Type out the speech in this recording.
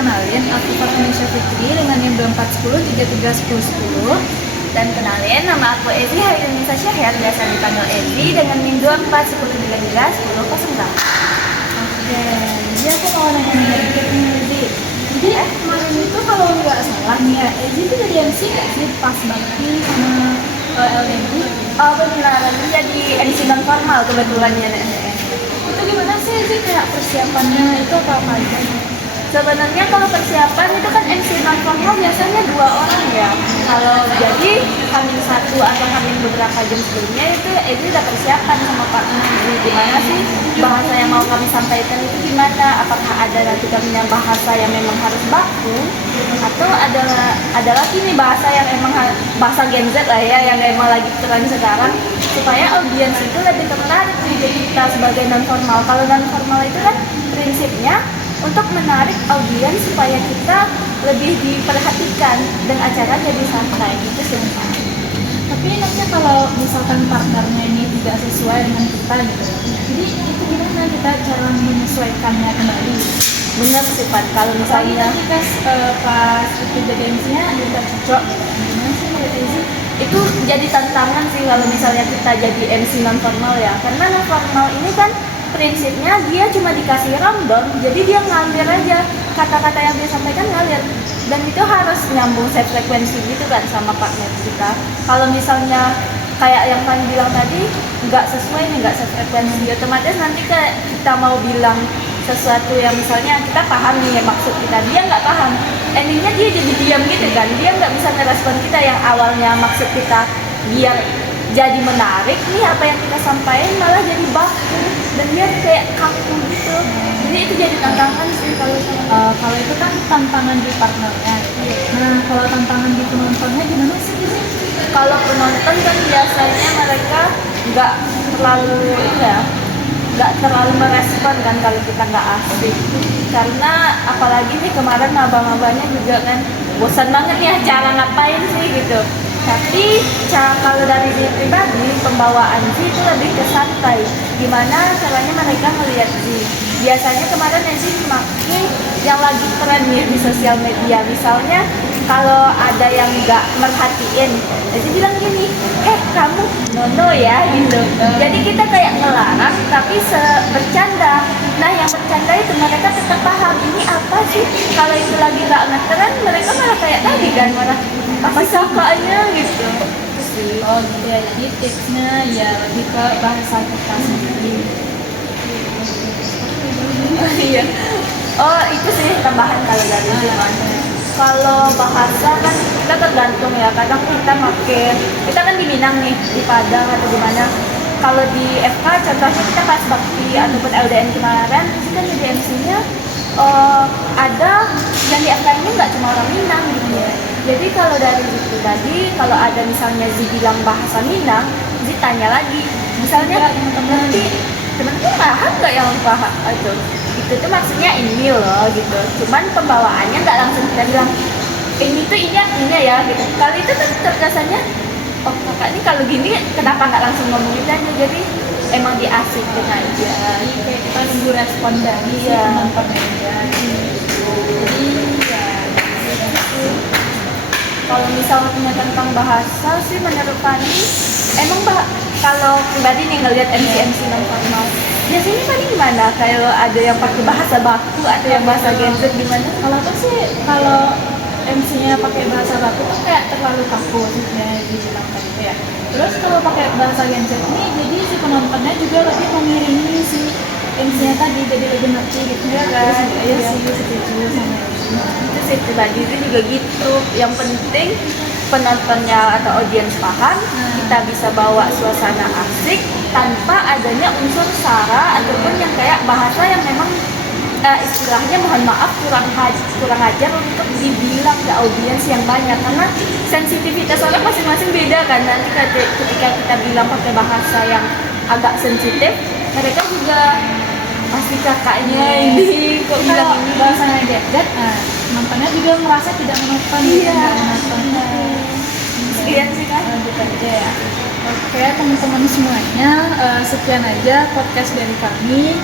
kenalin, aku Fatmanisha Fitri dengan NIM 2410331010. Dan kenalin, nama aku Ezi Hairunisa Syahir, biasa dipanggil Ezi dengan NIM 2410131008. Oke, jadi aku mau nanya dikit nih Ezi. Jadi kemarin itu kalau nggak salah nih ya, Ezi itu jadi MC nggak sih pas bakti sama LDB? Oh benar, ini jadi MC non formal kebetulan ya. Itu gimana sih Ezi kayak persiapannya itu apa aja? Sebenarnya kalau persiapan itu kan MC non formal biasanya 2 orang ya. Kalau jadi Hamin 1 atau Hamin beberapa jam sebelumnya itu Ezi udah persiapan sama Pak Ezi, gimana sih bahasa yang mau kami sampaikan itu gimana, apakah ada nanti kami yang bahasa yang memang harus baku atau ada lagi nih bahasa yang emang bahasa Gen Z lah ya, yang emang lagi tren sekarang, supaya audiens itu lebih tertarik nih jadi kita sebagai non formal. Kalau non formal itu kan prinsipnya untuk menarik audiens supaya kita lebih diperhatikan dan acara jadi santai gitu sih. Tapi enaknya kalau misalkan partnernya ini tidak sesuai dengan kita gitu. Jadi itu gimana kita cara menyesuaikannya kembali? Bener sih Pat, kalau misalnya pas itu jadi MC-nya tidak cocok. Gimana sih menurut Ezi? itu jadi tantangan sih kalau misalnya kita jadi MC non formal ya, karena non formal ini kan prinsipnya dia cuma dikasih random, jadi dia ngalir aja, kata-kata yang dia sampaikan ngalir, dan itu harus nyambung frekuensi gitu kan sama partner kita. Kalau misalnya kayak yang Fanny bilang tadi nggak sesuai nih, nggak sefrekuensi, otomatis nanti kita mau bilang sesuatu yang misalnya kita paham nih maksud kita, dia nggak paham, endingnya dia jadi diam gitu kan, dia nggak bisa ngerespon kita yang awalnya maksud kita biar jadi menarik nih apa yang kita sampaikan, malah jadi baku dan dia kayak kaku gitu. Jadi itu jadi tantangan sih Kalau itu kan tantangan di partnernya. Nah, kalau tantangan di penontonnya gimana sih? kalau penonton kan biasanya mereka nggak terlalu merespon kan kalau kita nggak asik, karena apalagi nih kemarin maba-mabanya juga kan bosan banget nih acara ngapain sih gitu. Tapi kalau dari diri pribadi, pembawaan sih itu lebih ke santai. Gimana caranya mereka melihat sih? Biasanya kemarin sih pakai yang lagi tren nih di sosial media. Misalnya kalau ada yang nggak merhatiin, jadi bilang gini, kamu nono ya gitu. Jadi kita kayak ngelarang tapi bercanda. Nah yang bercanda itu mereka tetap paham ini apa sih. Kalau itu lagi nggak ngetren, mereka malah kayak tadi kan, malah apa sangkanya gitu. Oh gitu ya, jadi tipsnya ya lebih ke bahasa kita sendiri. Iya. Oh itu sih tambahan kalau dari Jerman. Kalau bahasa kan kita tergantung ya, kadang kita kan di Minang nih, di Padang atau di mana. Kalau di FK contohnya kita pas bakti ataupun LDN kemarin, itu kan jadi MC-nya ada yang di FK ini nggak cuma orang Minang gitu ya. Jadi kalau dari itu tadi, kalau ada misalnya Zi bilang bahasa Minang, Zi tanya lagi, misalnya teman-teman paham nggak yang paham itu tuh maksudnya ini loh gitu. Cuman pembawaannya nggak langsung kita bilang ini tuh ini artinya ya gitu. Kalau itu kan terkesannya oh kakak ini kalau gini kenapa nggak langsung ngomong itu aja, jadi emang diasikin aja. Kayak kita tunggu respon dari penontonnya aja. Kalau misalnya tentang bahasa sih menurut Fanny, emang kalau pribadi nih ngelihat MC non formal, biasanya Fanny gimana? Kalau ada yang pakai bahasa baku atau yang bahasa Gen Z gimana? Kalau aku sih kalau MC-nya pakai bahasa baku tuh kayak terlalu kaku maksudnya dibilang tadi ya. Terus kalau pakai bahasa Gen Z nih, jadi si penontonnya juga lebih mengiringi si MC-nya tadi, jadi lebih ngerti gitu ya kan? Iya sih, setuju sama Itu sih pribadi itu juga gitu. Yang penting penontonnya atau audiens paham, kita bisa bawa suasana asik tanpa adanya unsur sara ataupun yang kayak bahasa yang memang istilahnya mohon maaf kurang ajar untuk dibilang ke audiens yang banyak, karena sensitivitas orang masing-masing beda kan. Nanti ketika kita bilang pakai bahasa yang agak sensitif, mereka juga pasti kakaknya ini kok bilang ini bahasanya gadget, nontonnya juga merasa tidak menonton. Sekian sih kan. Lanjut aja ya. Oke teman-teman semuanya, sekian aja podcast dari kami.